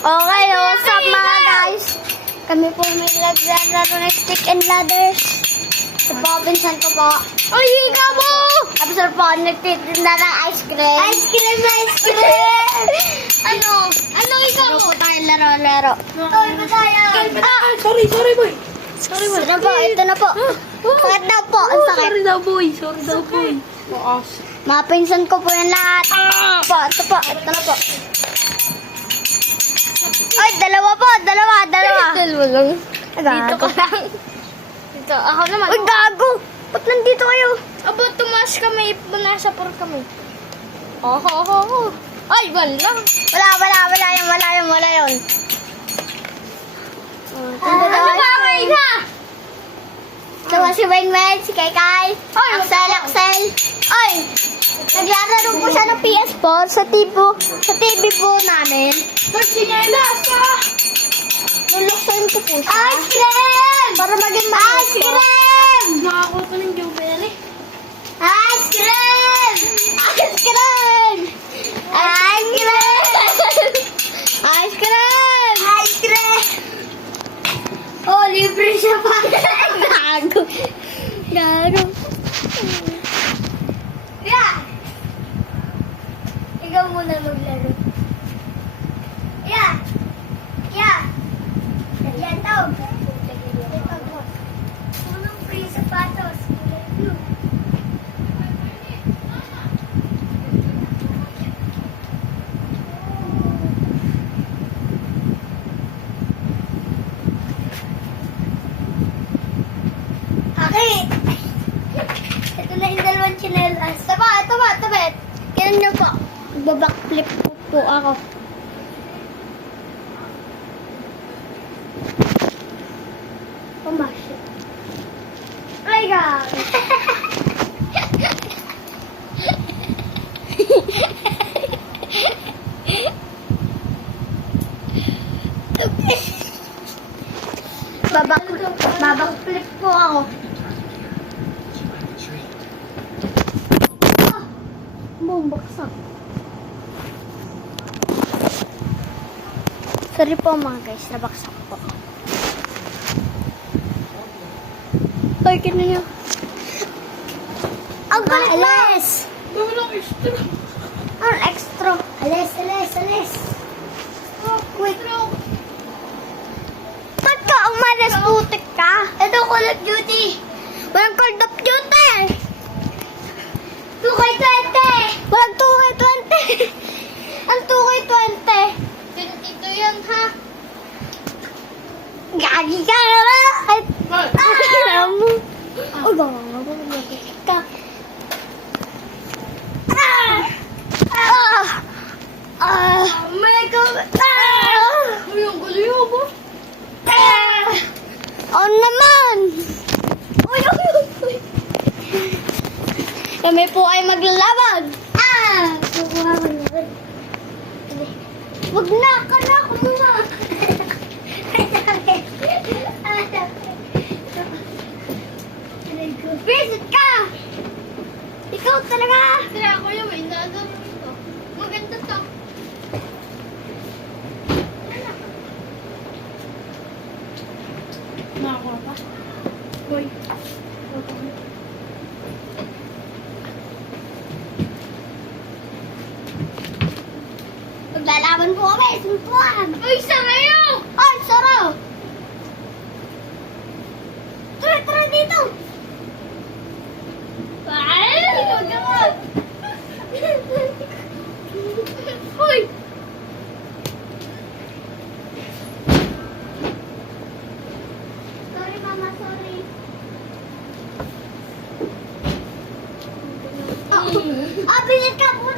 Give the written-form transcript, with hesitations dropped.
Okay, what's up mga guys? Kami po may naglaro ng stick and ladders. Sa Robinson ko po. Ay, ikaw mo! Tapos sa po, nagtitinda ng ice cream. Ice cream, ice cream! Ano ikaw mo? Laro po tayo, laro. Ay, madaya. Sorry boy. Sorry boy. Ito na po. Sakit na po, ang sakit. Sorry daw boy. Maas. Mga pinsan ko po yan lahat. Ito na po. Ay, dalawa po, dalawa. Dalawa lang. Dito ka lang. Dito, ako naman. Uy, gago! Ba't nandito kayo? Aba, tumaas kami. Nasa par kami. Ay, wala. Wala yun. Ano ba, Wayne? Ito si Wayne, si Kaykay, Axel. Ay! Naglalaro po siya ng PS4 sa TV po namin. Magsinelas ka! Luluksan ko po siya. Ice cream! Para maging ice cream! Nakakuha ko ng Jubilee. Ice cream! Ice cream! Ice cream! Ice cream! Ice cream! Oh, libre siya pa. Gago. Yeah! Ikaw muna maglaro. Yeah! Yan daw. Unang free sapatos. Okay. Ito na yung dalawang chinelas. Taba. Ganun nyo po. Backflip po ako. Pumasya. Ay, God. Backflip po ako. Bumbaksak. Sorry po mga guys, nabaksak po. Ay, kina nyo. Ang galit mo! Walang extra. Ano extra? Alis. Oh, wait. Ba't ka umalis, putik ka? Ito, Call of Duty. Walang Call of Duty. 2K20. Walang 2K20. Ang 2K20. Ito yan, ha? Gagi ka naman! Alam mo. Oh, gago ka. My God! Uy, ang galing mo. On naman! Uy! Kami po ay maglalaban! Kukuha ko na rin. Wag na! Kana ko muna! Visit ka! Ikaw talaga! Kaya ako yung may nadal ito. Maganda to. Nakakuha pa? Boy. Maglalaban po kami! Suntuan! Uy, sarayo! Ay, saro! Tara dito! Ay! Uy! Sorry, Mama, sorry. Bisit ka po